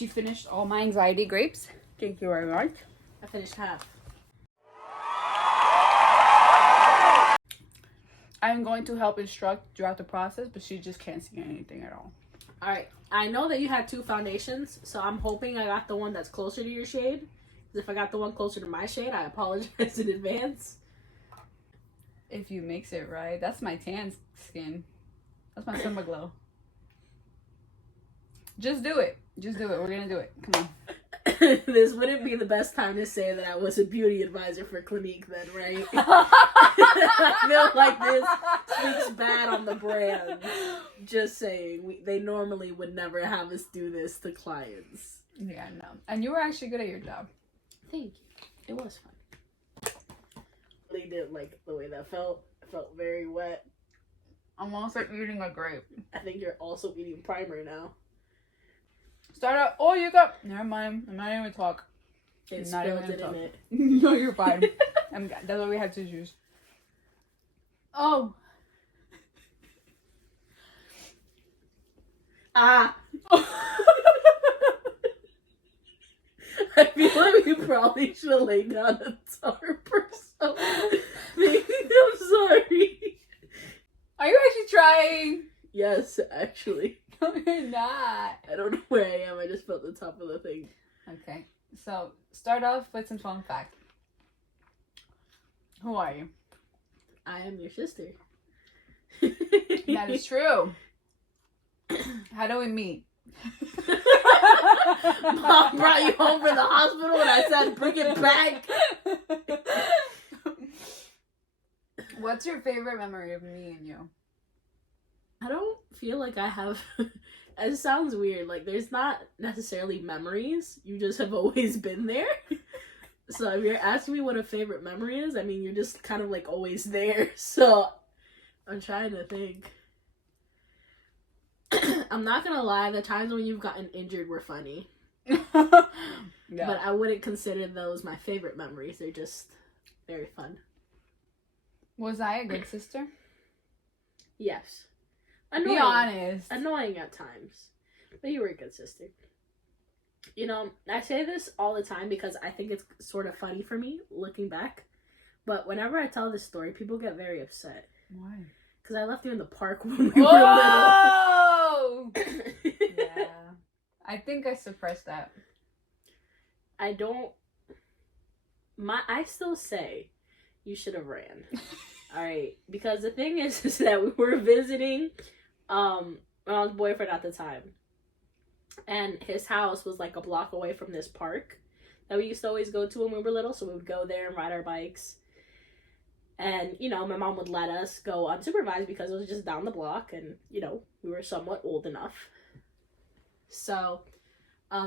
She finished all my anxiety grapes. Thank you very much. I finished half. I'm going to help instruct throughout the process, but she just can't see anything at all. Alright, I know that you had 2 foundations, so I'm hoping I got the one that's closer to your shade. If I got the one closer to my shade, I apologize in advance. If you mix it right. That's my tan skin. That's my summer glow. Just do it. Just do it. We're gonna do it. Come on. This wouldn't be the best time to say that I was a beauty advisor for Clinique then, right? I feel like this speaks bad on the brand. Just saying. They normally would never have us do this to clients. Yeah, no. And you were actually good at your job. Thank you. It was fun. Really did like the way that felt. It felt very wet. I'm almost like eating a grape. I think you're also eating primer now. Start out. Oh, you got. Never mind. I'm not even gonna talk. It's not spilled even it talk. in it. No, you're fine. That's why we had tissues. Oh. Ah. I feel like we probably should have laid down a tarp or something. I'm sorry. Are you actually trying? Yes, actually. No, you're not. I don't know where I am. I just felt the top of the thing. Okay. So, start off with some fun fact. Who are you? I am your sister. That is true. How do we meet? Mom brought you home from the hospital and I said, bring it back. What's your favorite memory of me and you? I don't feel like I have... It sounds weird. Like, there's not necessarily memories. You just have always been there. So if you're asking me what a favorite memory is, I mean, you're just kind of, like, always there. So I'm trying to think. I'm not gonna lie, the times when you've gotten injured were funny. Yeah. But I wouldn't consider those my favorite memories. They're just very fun. Was I a good sister? Yes. Be honest. Annoying at times. But you were a good sister. You know, I say this all the time because I think it's sort of funny for me, looking back. But whenever I tell this story, people get very upset. Why? Because I left you in the park when we were little. Yeah. I think I suppressed that. I still say you should have ran. Alright. Because the thing is that we were visiting my mom's boyfriend at the time. And his house was like a block away from this park that we used to always go to when we were little. So we would go there and ride our bikes. And, you know, my mom would let us go unsupervised because it was just down the block. And, you know, we were somewhat old enough. So,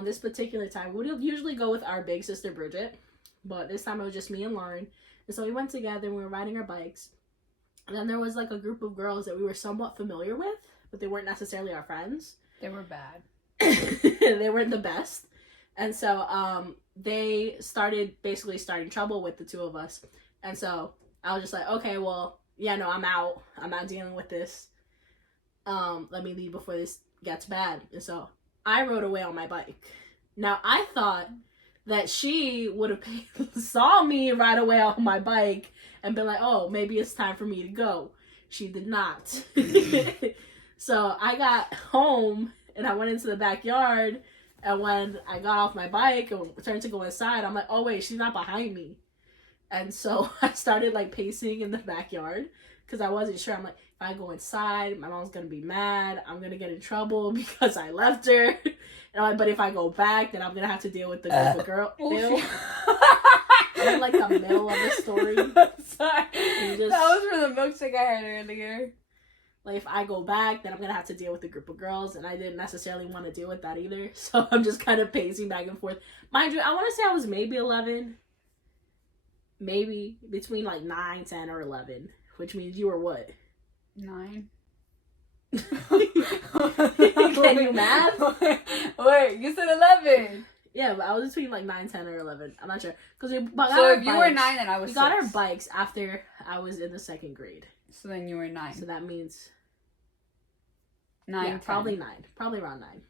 this particular time, we would usually go with our big sister, Bridget. But this time it was just me and Lauren. And so we went together and we were riding our bikes. And then there was like a group of girls that we were somewhat familiar with. But they weren't necessarily our friends. They were bad. They weren't the best. And so, they starting trouble with the two of us. And so I was just like, okay, well, yeah, no, I'm out. I'm not dealing with this. Let me leave before this gets bad. And so I rode away on my bike. Now, I thought that she would have saw me ride away on my bike and been like, oh, maybe it's time for me to go. She did not. So I got home and I went into the backyard. And when I got off my bike and turned to go inside, I'm like, oh, wait, she's not behind me. And so I started, like, pacing in the backyard because I wasn't sure. I'm like, if I go inside, my mom's going to be mad. I'm going to get in trouble because I left her. And I'm like, but if I go back, then I'm going to have to deal with the group of girls. I'm in, like, the middle of the story. Sorry. Just, that was for the milkshake I had earlier. Like, if I go back, then I'm going to have to deal with the group of girls. And I didn't necessarily want to deal with that either. So I'm just kind of pacing back and forth. Mind you, I want to say I was maybe 11. Maybe between like 9, 10, or 11. Which means you were what? 9. Can you math? Wait, you said 11. Yeah, but I was between like 9, 10, or 11. I'm not sure. So if you were 9, then I was 6. We got our bikes after I was in the 2nd grade. So then you were 9. So that means 9, yeah, 10. probably 9. Probably around 9.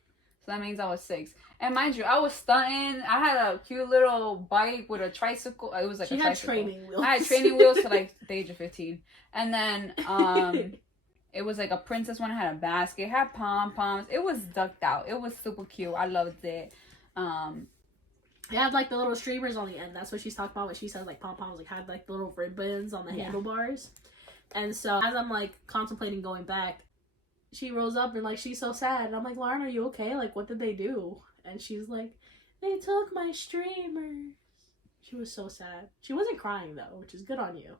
So that means I was 6. And mind you, I was stunting. I had a cute little bike with a tricycle. It was like a tricycle. Training wheels. I had training wheels to like the age of 15. And then it was like a princess one. It had a basket. It had pom-poms. It was ducked out. It was super cute. I loved it. It had like the little streamers on the end. That's what she's talking about when she says like pom-poms. Like had like the little ribbons on the handlebars. And so as I'm like contemplating going back, she rose up and like she's so sad. And I'm like, Lauren, are you okay? Like, what did they do? And she's like, they took my streamers. She was so sad. She wasn't crying though, which is good on you.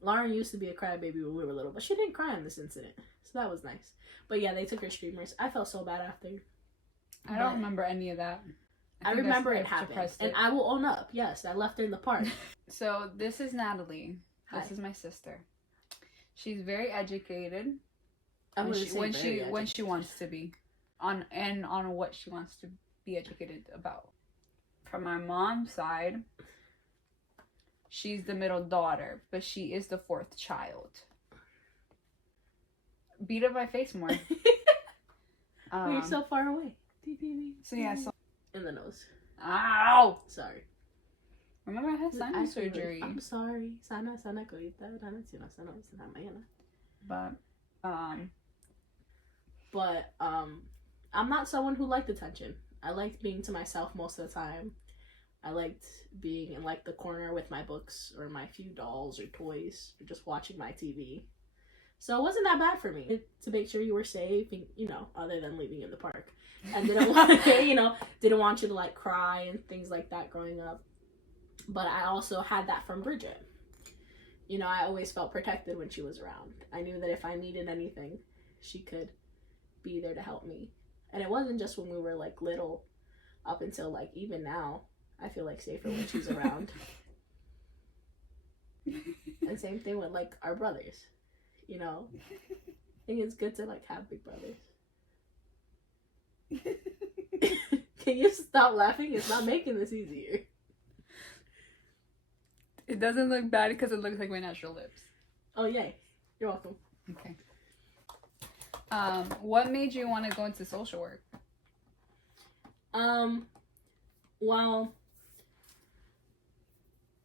Lauren used to be a crybaby when we were little, but she didn't cry in this incident. So that was nice. But yeah, they took her streamers. I felt so bad after. I don't remember any of that. I remember it happened. And I will own up. Yes, I left her in the park. So this is Natalie. Hi. This is my sister. She's very educated. When she wants to be on what she wants to be educated about. From my mom's side, she's the middle daughter, but she is the 4th child. Beat up my face more. You're so far away. So yeah, so in the nose. Ow! Sorry. Remember I had sinus surgery. I'm sorry. Sana colita. But I'm not someone who liked attention. I liked being to myself most of the time. I liked being in like the corner with my books or my few dolls or toys or just watching my TV. So it wasn't that bad for me to make sure you were safe, and, you know, other than leaving in the park. And didn't want didn't want you to like cry and things like that growing up. But I also had that from Bridget. You know, I always felt protected when she was around. I knew that if I needed anything, she could be there to help me. And it wasn't just when we were like little, up until like even now, I feel like safer when she's around. And same thing with like our brothers, you know. I think it's good to like have big brothers. Can you stop laughing? It's not making this easier. It doesn't look bad because it looks like my natural lips. Oh yay. You're welcome. Okay. What made you want to go into social work? Well,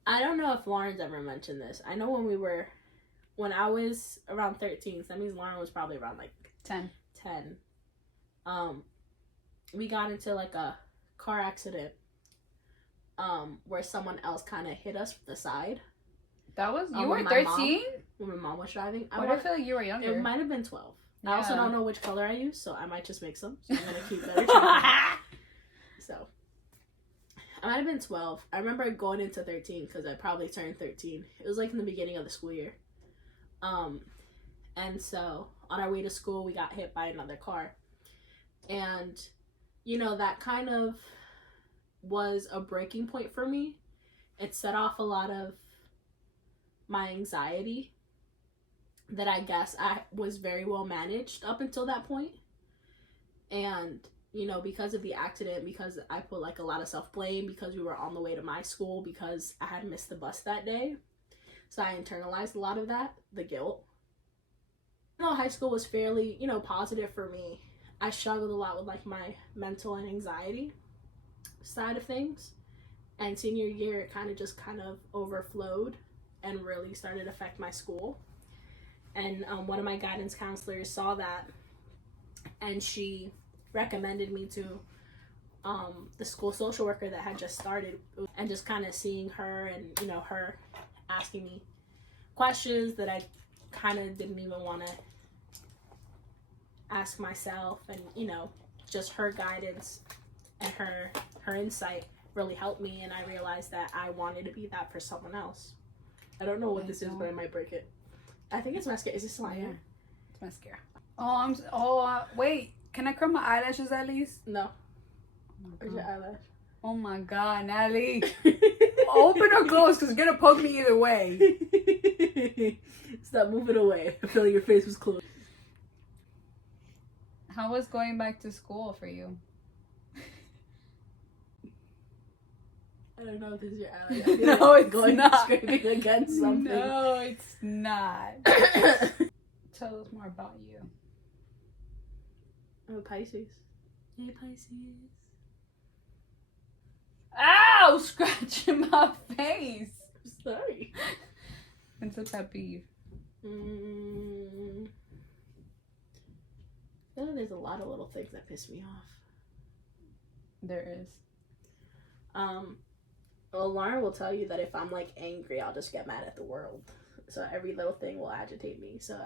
I don't know if Lauren's ever mentioned this. I know when I was around 13, so that means Lauren was probably around like 10. We got into like a car accident, where someone else kind of hit us from the side. That was, you were 13? When my mom was driving. I feel like you were younger. It might have been 12. Yeah. I also don't know which color I use, so I might just make some. So I'm going to keep better track. So, I might have been 12. I remember going into 13 because I probably turned 13. It was like in the beginning of the school year. And so, on our way to school, we got hit by another car. And, you know, that kind of was a breaking point for me. It set off a lot of my anxiety that I guess I was very well managed up until that point. And, you know, because of the accident, because I put like a lot of self-blame, because we were on the way to my school, because I had missed the bus that day. So I internalized a lot of that, the guilt. You know, high school was fairly, you know, positive for me. I struggled a lot with like my mental and anxiety side of things. And senior year, it kind of overflowed and really started to affect my school. And one of my guidance counselors saw that, and she recommended me to the school social worker that had just started. And just kind of seeing her and, you know, her asking me questions that I kind of didn't even want to ask myself, and, you know, just her guidance and her insight really helped me, and I realized that I wanted to be that for someone else. I don't know what this is, but I might break it. I think it's mascara. Is this my hair? It's mascara. Wait. Can I curl my eyelashes at least? No. Where's your eyelash? Oh my god, Natalie. Open or close, because it's going to poke me either way. Stop moving away. I feel like your face was closed. How was going back to school for you? I don't know if this is your eyelash. No, it's going not. Scraping against something. No, it's not. Tell us more about you. I'm a Pisces. Hey, Pisces. Ow! Scratching my face. Sorry. It's a pet peeve. I feel like there's a lot of little things that piss me off. There is. Well, Lauren will tell you that if I'm like angry, I'll just get mad at the world. So every little thing will agitate me. So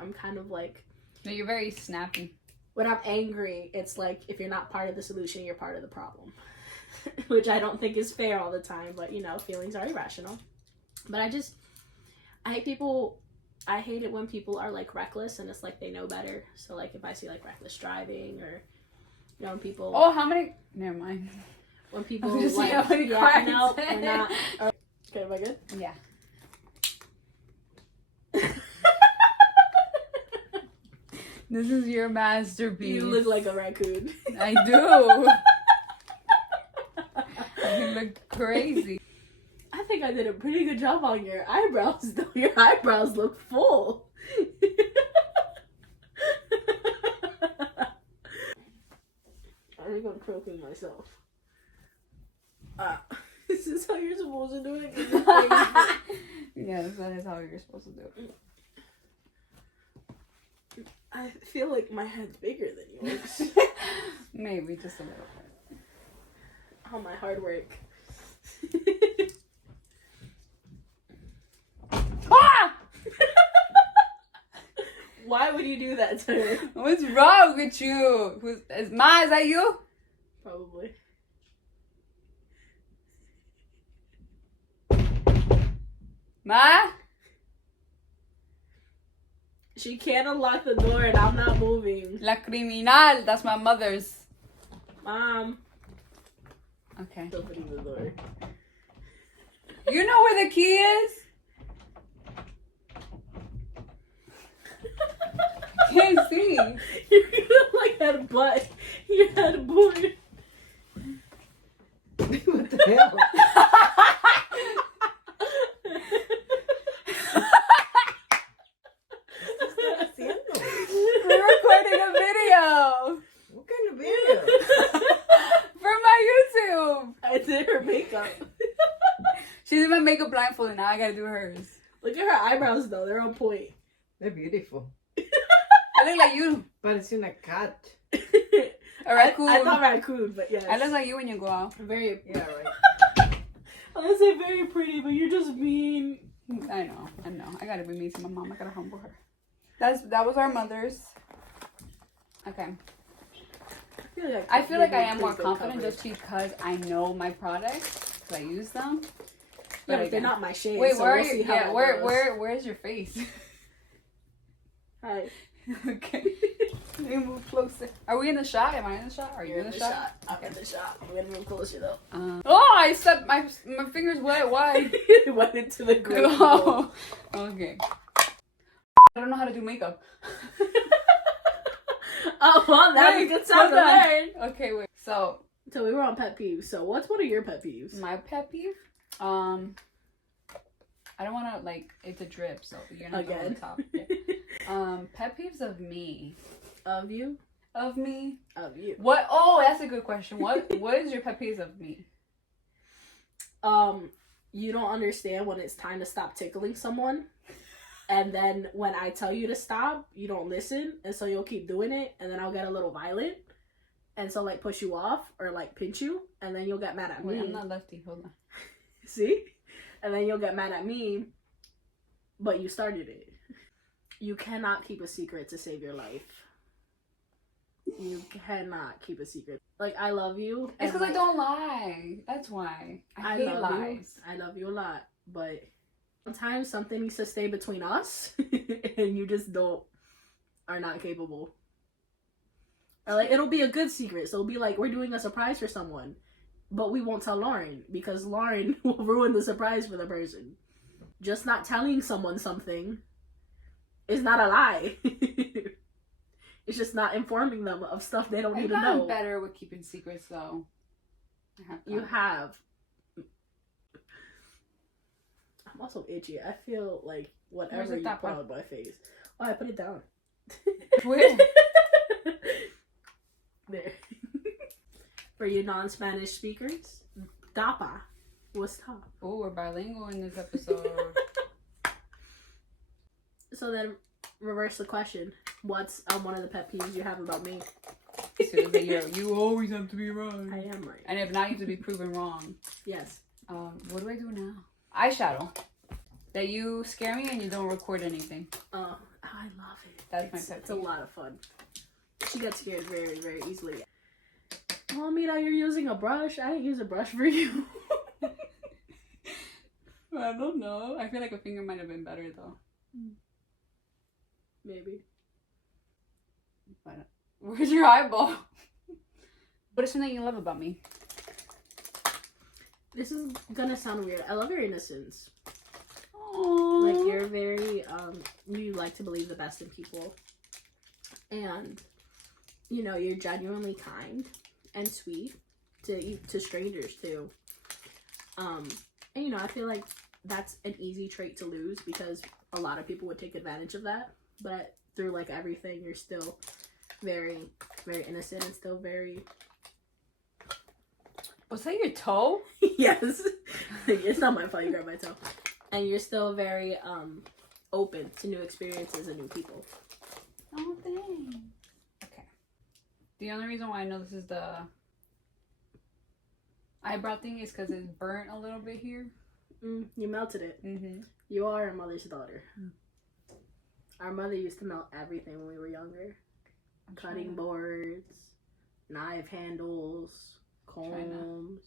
I'm kind of like. No, you're very snappy. When I'm angry, it's like if you're not part of the solution, you're part of the problem. Which I don't think is fair all the time, but you know, feelings are irrational. But I hate people. I hate it when people are like reckless and it's like they know better. So like if I see like reckless driving or you know when people. Oh, how many? Never mind. When people like, yeah, no, we're not. Okay, am I good? Yeah. This is your masterpiece. You look like a raccoon. I do. You look crazy. I think I did a pretty good job on your eyebrows, though. Your eyebrows look full. I think I'm choking myself. This is how you're supposed to do it? Yes, that is how you're supposed to do it. I feel like my head's bigger than yours. Maybe just a little bit. All my hard work. Ah! Why would you do that to her? What's wrong with you? Is that you? Probably. Ma? She can't unlock the door and I'm not moving. La criminal. That's my mother's. Mom. Okay. Opening the door. You know where the key is? Can't see. You like had a butt. You had a boy. What the hell? We're recording a video. What kind of video? For my YouTube. I did her makeup. She did my makeup blindfolded. Now I gotta do hers. Look at her eyebrows though. They're on point. They're beautiful. I look like you. But it's in a cat. A raccoon. I thought raccoon, but yes. I look like you when you go out. Very. Yeah, right. I was gonna say very pretty, but you're just mean. I know. I gotta be mean to my mom. I gotta humble her. That was our mother's. Okay. I feel like I am more confident just because I know my products. Because I use them. Yeah, but they're not my shade. Wait, so where we'll are see you? how Yeah, that where's your face? Hi. Okay. Let me move closer. Are we in the shot? Am I in the shot? Are you in the shot? I'm in the shot. I'm gonna move closer though. Oh, I stepped my fingers wet. Why? It went into the grave. Oh, okay. I don't know how to do makeup. Oh, well, that's a good time to learn. Okay, wait. So we were on pet peeves. So what's one of your pet peeves? my pet peeve, I don't want to like it to drip, so you're not going on top. Yeah. Pet peeves of me. Of you? Of me. Of you. What? Oh, that's a good question. What is your pet peeves of me? You don't understand when it's time to stop tickling someone. And then when I tell you to stop, you don't listen. And so you'll keep doing it. And then I'll get a little violent. And so like push you off or like pinch you. And then you'll get mad at me. Wait, I'm not lefty. Hold on. See? And then you'll get mad at me. But you started it. You cannot keep a secret to save your life. You cannot keep a secret. Like, I love you. It's because I don't lie. That's why. I hate love lies. You. I love you a lot. But sometimes something needs to stay between us. And you just are not capable. Or like, it'll be a good secret. So it'll be like, we're doing a surprise for someone. But we won't tell Lauren. Because Lauren will ruin the surprise for the person. Just not telling someone something is not a lie. It's just not informing them of stuff they don't need to know. I'm better with keeping secrets, though. You have. I'm also itchy. I feel like whatever you put on my face. Oh, I put it down. Where? There. For you non-Spanish speakers, tapa was top. Oh, we're bilingual in this episode. So then, reverse the question. What's one of the pet peeves you have about me? Seriously, you always have to be right. I am right. And if not, you have to be proven wrong. Yes. What do I do now? Eyeshadow. That you scare me and you don't record anything. Oh, I love it. That's my pet It's a peeve. lot of fun. She gets scared very, very easily. Oh, Mira, you're using a brush. I didn't use a brush for you. I don't know. I feel like a finger might have been better though. Maybe. But where's your eyeball? What is something you love about me? This is gonna sound weird. I love your innocence. Aww. Like, you're very, you like to believe the best in people. And, you know, you're genuinely kind and sweet to strangers, too. And, you know, I feel like that's an easy trait to lose because a lot of people would take advantage of that. But through, like, everything, you're still very, very innocent and still very... Was that your toe? Yes. It's not my fault you grabbed my toe. And you're still very open to new experiences and new people. Oh, thanks. Okay. The only reason why I know this is the eyebrow thing is because it's burnt a little bit here. You melted it. Mm-hmm. You are a mother's daughter. Our mother used to melt everything when we were younger. Cutting boards, knife handles, combs,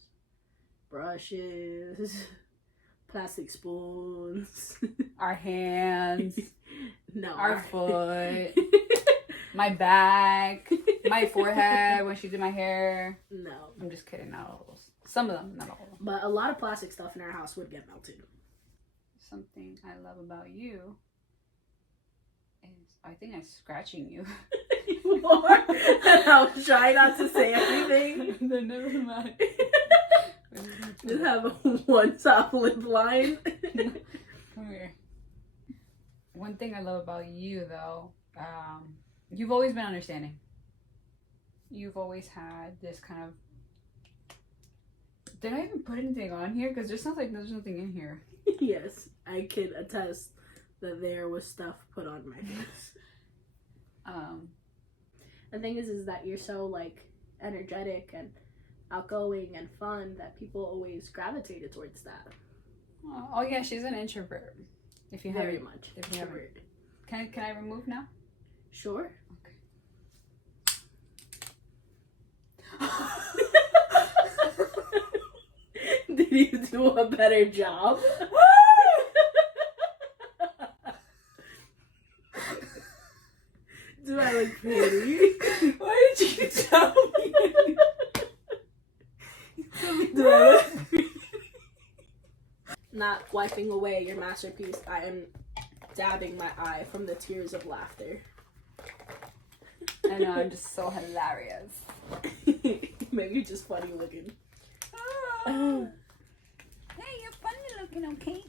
brushes, plastic spoons. Our hands, No. our foot, my back, my forehead when she did my hair. No. I'm just kidding, not all of those. Some of them, not all of them. But a lot of plastic stuff in our house would get melted. Something I love about you is I think I'm scratching you. You are. I'll try not to say anything. Then never mind. Just have one top lip line. Come here. One thing I love about you, though, you've always been understanding. You've always had this kind of... Did I even put anything on here? Because there sounds like there's nothing in here. Yes, I can attest that there was stuff put on my face. The thing is that you're so, like, energetic and outgoing and fun that people always gravitated towards that. Oh yeah, she's an introvert. If you Very haven't, much. if you haven't. Can I remove now? Sure. Okay. Did you do a better job? Do I look pretty? Why did you tell me? Do I look pretty? Not wiping away your masterpiece, I am dabbing my eye from the tears of laughter. I know, I'm just so hilarious. Maybe you're just funny looking. Oh. Hey, you're funny looking, okay?